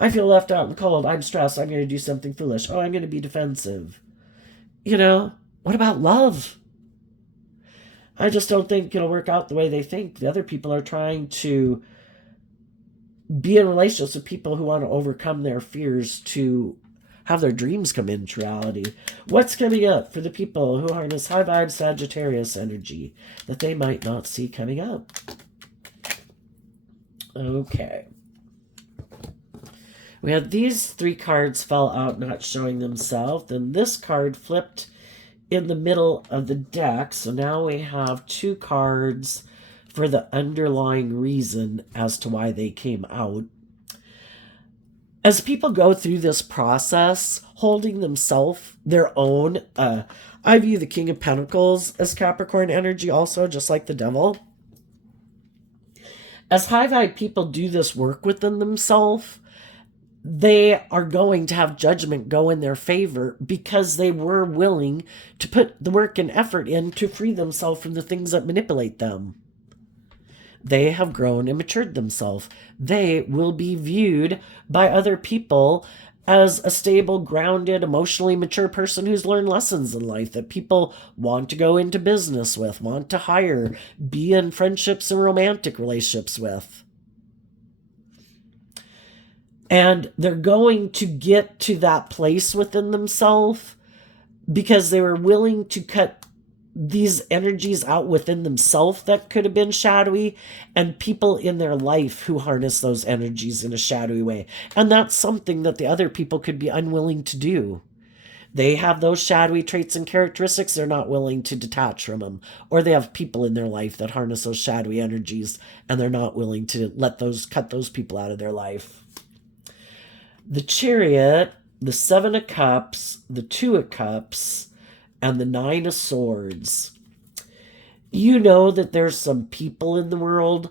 I feel left out in the cold. I'm stressed. I'm going to do something foolish. Oh, I'm going to be defensive. What about love? I just don't think it'll work out the way they think. The other people are trying to be in relationships with people who want to overcome their fears to have their dreams come into reality. What's coming up for the people who harness high vibe Sagittarius energy that they might not see coming up? Okay. We had these 3 cards fell out, not showing themselves. Then this card flipped in the middle of the deck. So now we have 2 cards for the underlying reason as to why they came out. As people go through this process, holding themselves their own, I view the King of Pentacles as Capricorn energy also, just like the Devil. As high vibe people do this work within themselves, they are going to have judgment go in their favor because they were willing to put the work and effort in to free themselves from the things that manipulate them. They have grown and matured themselves. They will be viewed by other people as a stable, grounded, emotionally mature person who's learned lessons in life that people want to go into business with, want to hire, be in friendships and romantic relationships with. And they're going to get to that place within themselves because they were willing to cut these energies out within themselves that could have been shadowy, and people in their life who harness those energies in a shadowy way. And that's something that the other people could be unwilling to do. They have those shadowy traits and characteristics. They're not willing to detach from them. Or they have people in their life that harness those shadowy energies, and they're not willing to cut those people out of their life. The Chariot, the 7 of Cups, the 2 of Cups, and the 9 of Swords. You know that there's some people in the world,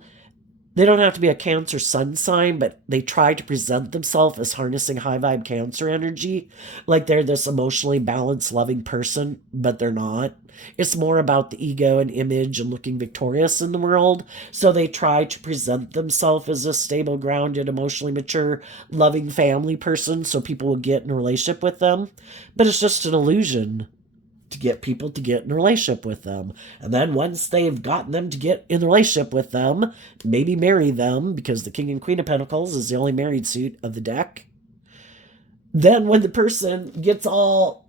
they don't have to be a Cancer sun sign, but they try to present themselves as harnessing high vibe Cancer energy. Like they're this emotionally balanced, loving person, but they're not. It's more about the ego and image and looking victorious in the world. So they try to present themselves as a stable, grounded, emotionally mature, loving family person so people will get in a relationship with them. But it's just an illusion to get people to get in a relationship with them. And then once they've gotten them to get in a relationship with them, maybe marry them, because the King and Queen of Pentacles is the only married suit of the deck. Then when the person gets all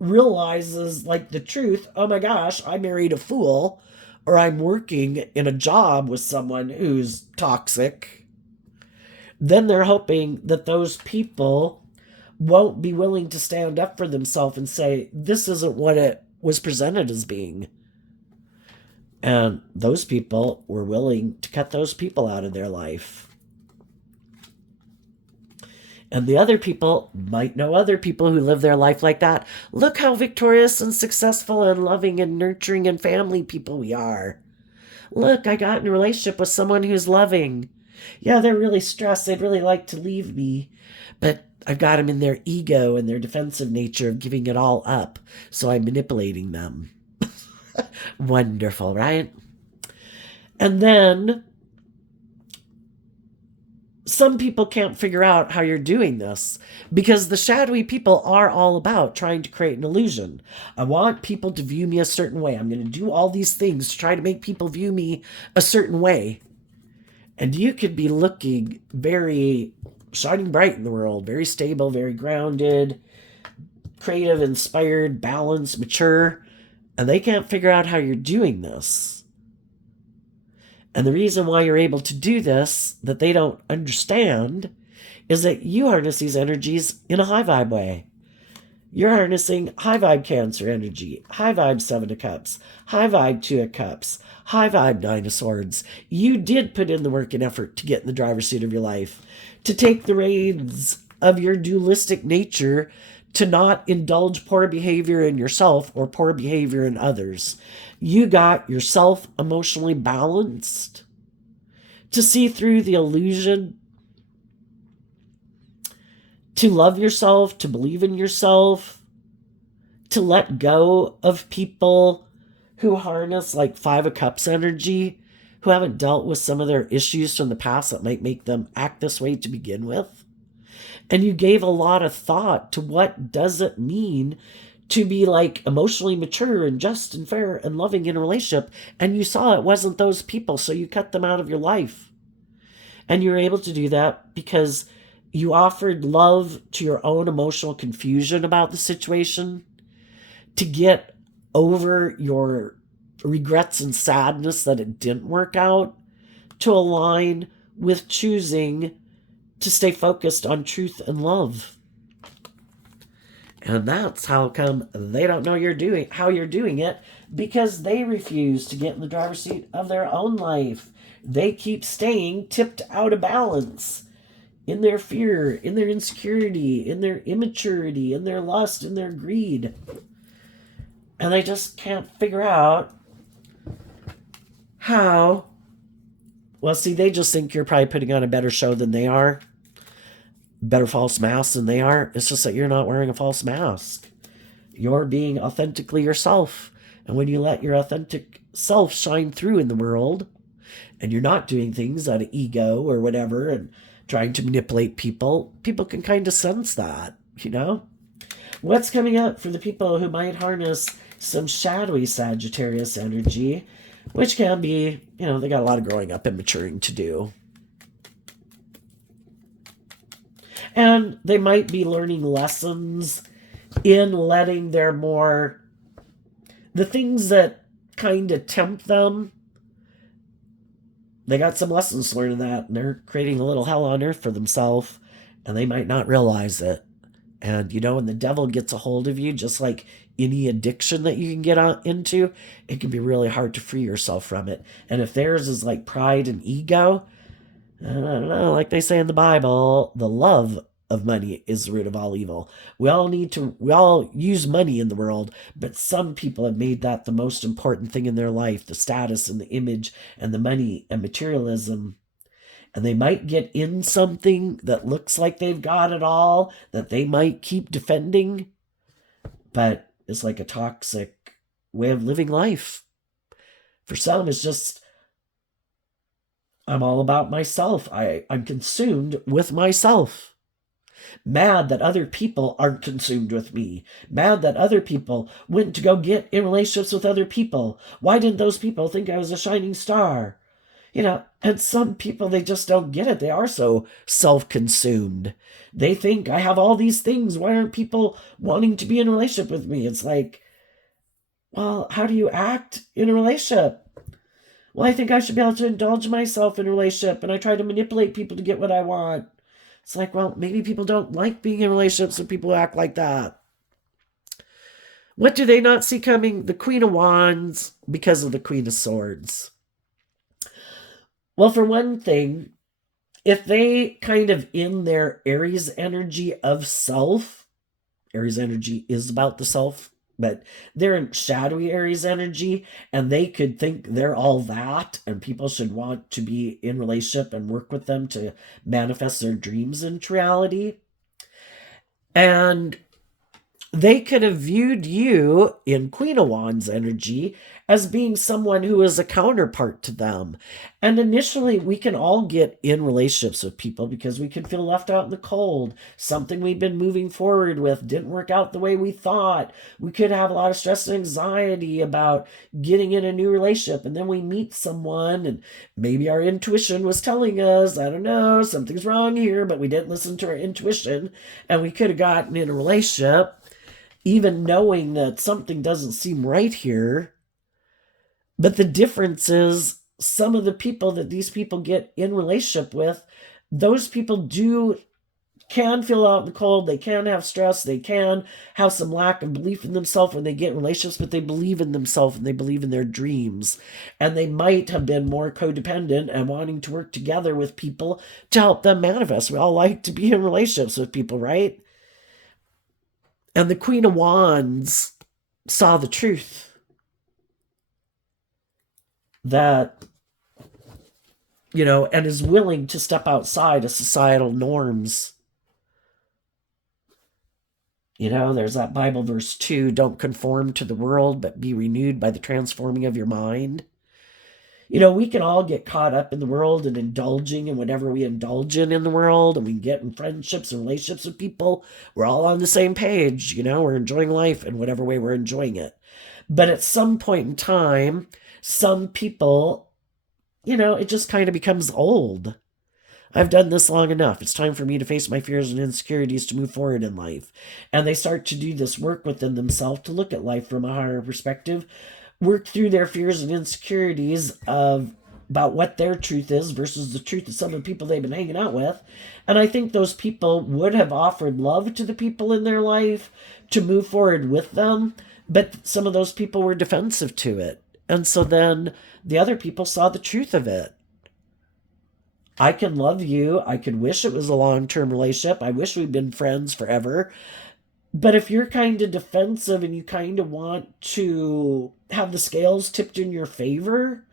realizes like the truth, oh my gosh, I married a fool, or I'm working in a job with someone who's toxic, then they're hoping that those people won't be willing to stand up for themselves and say, this isn't what it was presented as being. And those people were willing to cut those people out of their life. And the other people might know other people who live their life like that. Look how victorious and successful and loving and nurturing and family people we are. Look, I got in a relationship with someone who's loving. Yeah, they're really stressed. They'd really like to leave me. But I've got them in their ego and their defensive nature of giving it all up. So I'm manipulating them. Wonderful, right? And then some people can't figure out how you're doing this because the shadowy people are all about trying to create an illusion. I want people to view me a certain way. I'm going to do all these things to try to make people view me a certain way. And you could be looking very shining bright in the world, very stable, very grounded, creative, inspired, balanced, mature, and they can't figure out how you're doing this. And the reason why you're able to do this that they don't understand is that you harness these energies in a high vibe way. You're harnessing high vibe Cancer energy, high vibe Seven of Cups, high vibe Two of Cups, high vibe Nine of Swords. You did put in the work and effort to get in the driver's seat of your life, to take the reins of your dualistic nature, to not indulge poor behavior in yourself or poor behavior in others. You got yourself emotionally balanced, to see through the illusion, to love yourself, to believe in yourself, to let go of people who harness like Five of Cups energy, who haven't dealt with some of their issues from the past that might make them act this way to begin with. And you gave a lot of thought to what does it mean to be like emotionally mature and just and fair and loving in a relationship. And you saw it wasn't those people, so you cut them out of your life. And you were able to do that because you offered love to your own emotional confusion about the situation, to get over your regrets and sadness that it didn't work out, to align with choosing to stay focused on truth and love. And that's how come they don't know how you're doing it, because they refuse to get in the driver's seat of their own life. They keep staying tipped out of balance in their fear, in their insecurity, in their immaturity, in their lust, in their greed. And they just can't figure out how. Well, see, they just think you're probably putting on a better show than they are, better false mask than they are. It's just that you're not wearing a false mask. You're being authentically yourself. And when you let your authentic self shine through in the world, and you're not doing things out of ego or whatever, and trying to manipulate people, people can kind of sense that, you know? What's coming up for the people who might harness some shadowy Sagittarius energy, which can be, they got a lot of growing up and maturing to do. And they might be learning lessons in letting the things that kind of tempt them, they got some lessons to learn in that, and they're creating a little hell on earth for themselves, and they might not realize it. And, when the devil gets a hold of you, just like any addiction that you can get into, it can be really hard to free yourself from it. And if theirs is like pride and ego, I don't know, like they say in the Bible, the love of money is the root of all evil. We all use money in the world, but some people have made that the most important thing in their life, the status and the image and the money and materialism. And they might get in something that looks like they've got it all, that they might keep defending, but it's like a toxic way of living life. For some, it's just, I'm all about myself. I'm consumed with myself. Mad that other people aren't consumed with me. Mad that other people went to go get in relationships with other people. Why didn't those people think I was a shining star? And some people, they just don't get it. They are so self-consumed. They think I have all these things. Why aren't people wanting to be in a relationship with me? It's like, well, how do you act in a relationship? Well, I think I should be able to indulge myself in a relationship, and I try to manipulate people to get what I want. It's like, well, maybe people don't like being in relationships with people who act like that. What do they not see coming? The Queen of Wands because of the Queen of Swords. Well, for one thing, if they kind of in their Aries energy of self, Aries energy is about the self, but they're in shadowy Aries energy, and they could think they're all that, and people should want to be in relationship and work with them to manifest their dreams into reality. And they could have viewed you in Queen of Wands energy as being someone who is a counterpart to them. And initially, we can all get in relationships with people because we could feel left out in the cold. Something we've been moving forward with didn't work out the way we thought. We could have a lot of stress and anxiety about getting in a new relationship. And then we meet someone, and maybe our intuition was telling us, I don't know, something's wrong here, but we didn't listen to our intuition. And we could have gotten in a relationship even knowing that something doesn't seem right here. But the difference is some of the people that these people get in relationship with, those people can feel out in the cold, they can have stress, they can have some lack of belief in themselves when they get in relationships, but they believe in themselves and they believe in their dreams. And they might have been more codependent and wanting to work together with people to help them manifest. We all like to be in relationships with people, right? And the Queen of Wands saw the truth that, and is willing to step outside of societal norms. There's that Bible verse too, don't conform to the world, but be renewed by the transforming of your mind. We can all get caught up in the world and indulging in whatever we indulge in the world, and we can get in friendships and relationships with people. We're all on the same page, we're enjoying life in whatever way we're enjoying it. But at some point in time, some people, it just kind of becomes old. I've done this long enough. It's time for me to face my fears and insecurities to move forward in life. And they start to do this work within themselves to look at life from a higher perspective, work through their fears and insecurities about what their truth is versus the truth of some of the people they've been hanging out with. And I think those people would have offered love to the people in their life to move forward with them, but some of those people were defensive to it. And so then the other people saw the truth of it. I can love you. I could wish it was a long-term relationship. I wish we'd been friends forever. But if you're kind of defensive and you kind of want to have the scales tipped in your favor,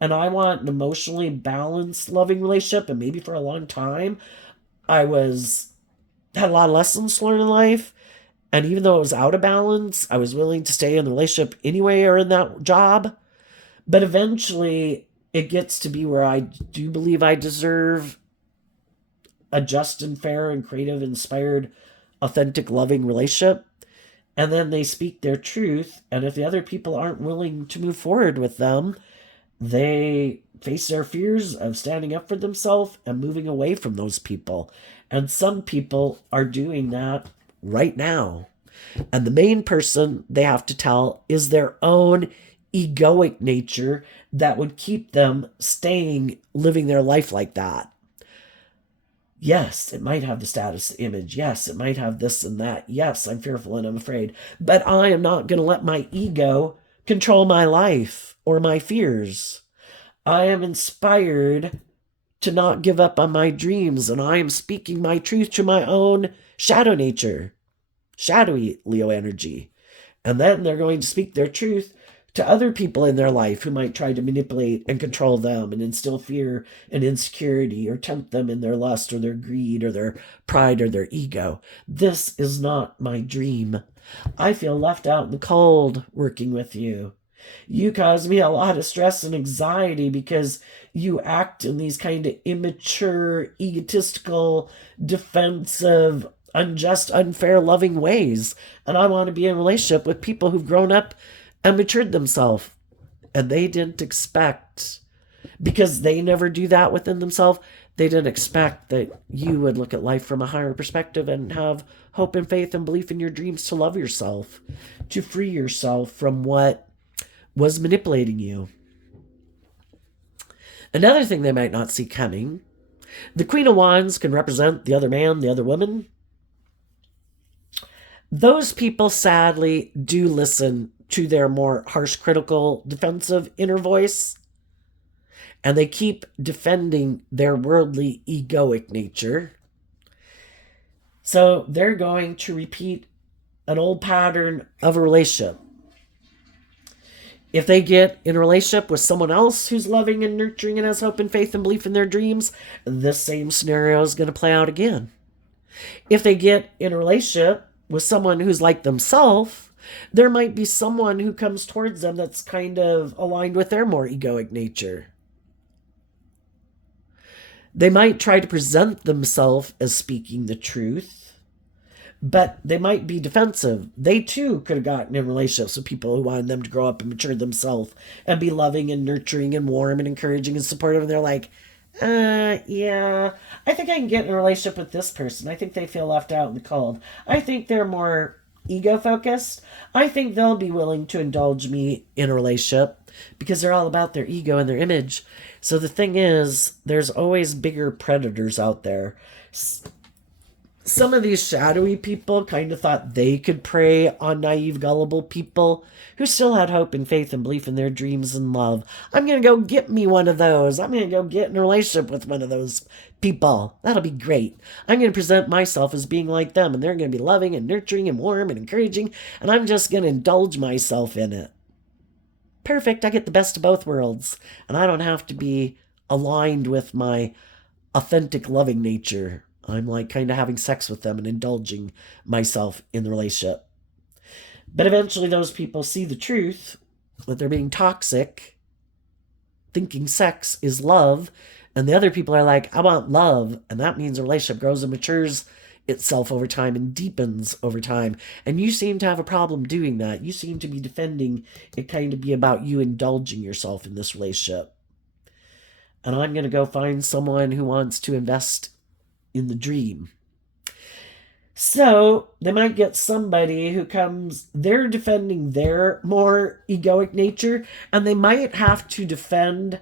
and I want an emotionally balanced, loving relationship, and maybe for a long time, had a lot of lessons to learn in life, and even though it was out of balance, I was willing to stay in the relationship anyway or in that job. But eventually it gets to be where I do believe I deserve a just and fair and creative, inspired, authentic, loving relationship. And then they speak their truth. And if the other people aren't willing to move forward with them, they face their fears of standing up for themselves and moving away from those people. And some people are doing that right now. And the main person they have to tell is their own egoic nature that would keep them living their life like that. Yes, it might have the status image. Yes, it might have this and that. Yes, I'm fearful and I'm afraid. But I am not going to let my ego control my life or my fears. I am inspired to not give up on my dreams, and I am speaking my truth to my own shadow nature, shadowy Leo energy. And then they're going to speak their truth to other people in their life who might try to manipulate and control them and instill fear and insecurity or tempt them in their lust or their greed or their pride or their ego. This is not my dream. I feel left out in the cold working with you. You cause me a lot of stress and anxiety because you act in these kind of immature, egotistical, defensive, unjust, unfair, loving ways. And I want to be in a relationship with people who've grown up and matured themselves. And they didn't expect, because they never do that within themselves, they didn't expect that you would look at life from a higher perspective and have hope and faith and belief in your dreams to love yourself, to free yourself from what was manipulating you. Another thing they might not see coming, the Queen of Wands can represent the other man, the other woman. Those people sadly do listen to their more harsh, critical, defensive inner voice, and they keep defending their worldly, egoic nature. So they're going to repeat an old pattern of a relationship. If they get in a relationship with someone else who's loving and nurturing and has hope and faith and belief in their dreams, this same scenario is going to play out again. If they get in a relationship with someone who's like themselves, there might be someone who comes towards them that's kind of aligned with their more egoic nature. They might try to present themselves as speaking the truth, but they might be defensive. They too could have gotten in relationships with people who wanted them to grow up and mature themselves and be loving and nurturing and warm and encouraging and supportive. And they're like, yeah, I think I can get in a relationship with this person. I think they feel left out in the cold. I think they're more ego focused, I think they'll be willing to indulge me in a relationship because they're all about their ego and their image. So the thing is, there's always bigger predators out there. Some of these shadowy people kind of thought they could prey on naive, gullible people who still had hope and faith and belief in their dreams and love. I'm going to go get me one of those. I'm going to go get in a relationship with one of those people. That'll be great. I'm going to present myself as being like them, and they're going to be loving and nurturing and warm and encouraging, and I'm just going to indulge myself in it. Perfect. I get the best of both worlds, and I don't have to be aligned with my authentic, loving nature. I'm like kind of having sex with them and indulging myself in the relationship. But eventually those people see the truth, that they're being toxic, thinking sex is love, and the other people are like, I want love, and that means a relationship grows and matures itself over time and deepens over time. And you seem to have a problem doing that. You seem to be defending it kind of be about you indulging yourself in this relationship. And I'm going to go find someone who wants to invest in the dream. So they might get somebody who comes, they're defending their more egoic nature, and they might have to defend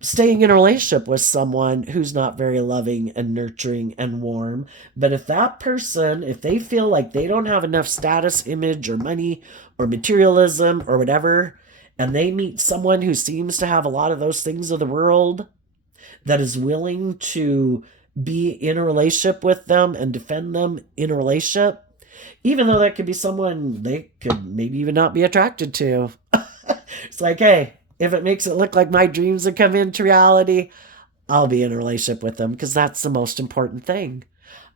staying in a relationship with someone who's not very loving and nurturing and warm. But if that person, if they feel like they don't have enough status, image, or money, or materialism, or whatever, and they meet someone who seems to have a lot of those things of the world, that is willing to be in a relationship with them and defend them in a relationship, even though that could be someone they could maybe even not be attracted to. It's like, hey, if it makes it look like my dreams have come into reality, I'll be in a relationship with them, because that's the most important thing.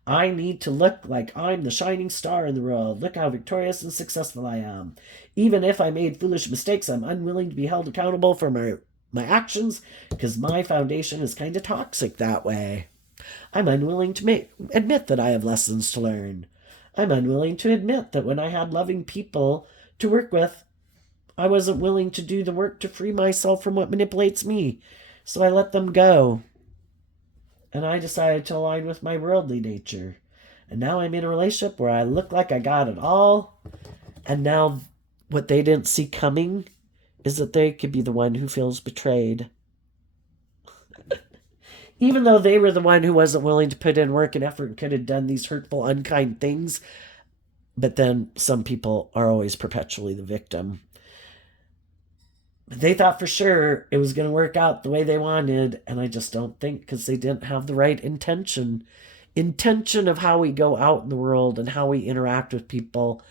I need to look like I'm the shining star in the world. Look how victorious and successful I am. Even if I made foolish mistakes, I'm unwilling to be held accountable for my actions, because my foundation is kind of toxic that way. I'm unwilling to admit that I have lessons to learn. I'm unwilling to admit that when I had loving people to work with, I wasn't willing to do the work to free myself from what manipulates me. So I let them go. And I decided to align with my worldly nature. And now I'm in a relationship where I look like I got it all. And now what they didn't see coming is that they could be the one who feels betrayed. Even though they were the one who wasn't willing to put in work and effort and could have done these hurtful, unkind things. But then some people are always perpetually the victim. They thought for sure it was going to work out the way they wanted, and I just don't think, because they didn't have the right intention of how we go out in the world and how we interact with people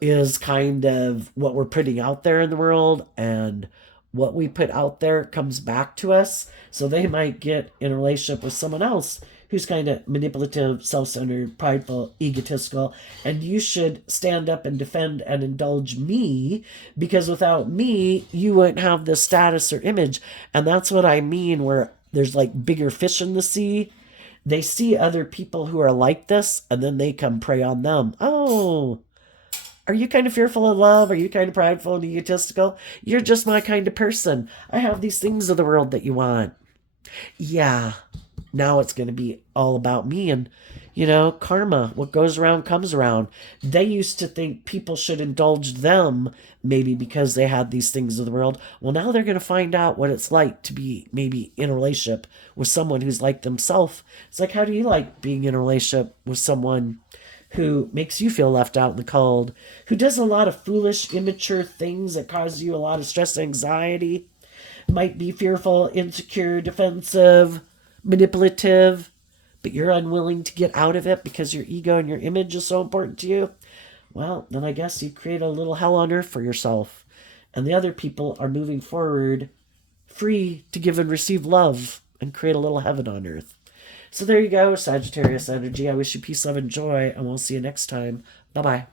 is kind of what we're putting out there in the world, and what we put out there comes back to us. So they might get in a relationship with someone else who's kind of manipulative, self-centered, prideful, egotistical, and you should stand up and defend and indulge me, because without me, you wouldn't have this status or image. And that's what I mean, where there's like bigger fish in the sea. They see other people who are like this, and then they come prey on them. Oh, are you kind of fearful of love? Are you kind of prideful and egotistical? You're just my kind of person. I have these things of the world that you want. Yeah. Now it's going to be all about me, and, karma, what goes around comes around. They used to think people should indulge them, maybe because they had these things of the world. Well, now they're going to find out what it's like to be maybe in a relationship with someone who's like themselves. It's like, how do you like being in a relationship with someone who makes you feel left out in the cold, who does a lot of foolish, immature things that cause you a lot of stress and anxiety, might be fearful, insecure, defensive, manipulative, but you're unwilling to get out of it because your ego and your image is so important to you? Well, then I guess you create a little hell on earth for yourself. And the other people are moving forward free to give and receive love and create a little heaven on earth. So there you go, Sagittarius energy. I wish you peace, love, and joy, and we'll see you next time. Bye-bye.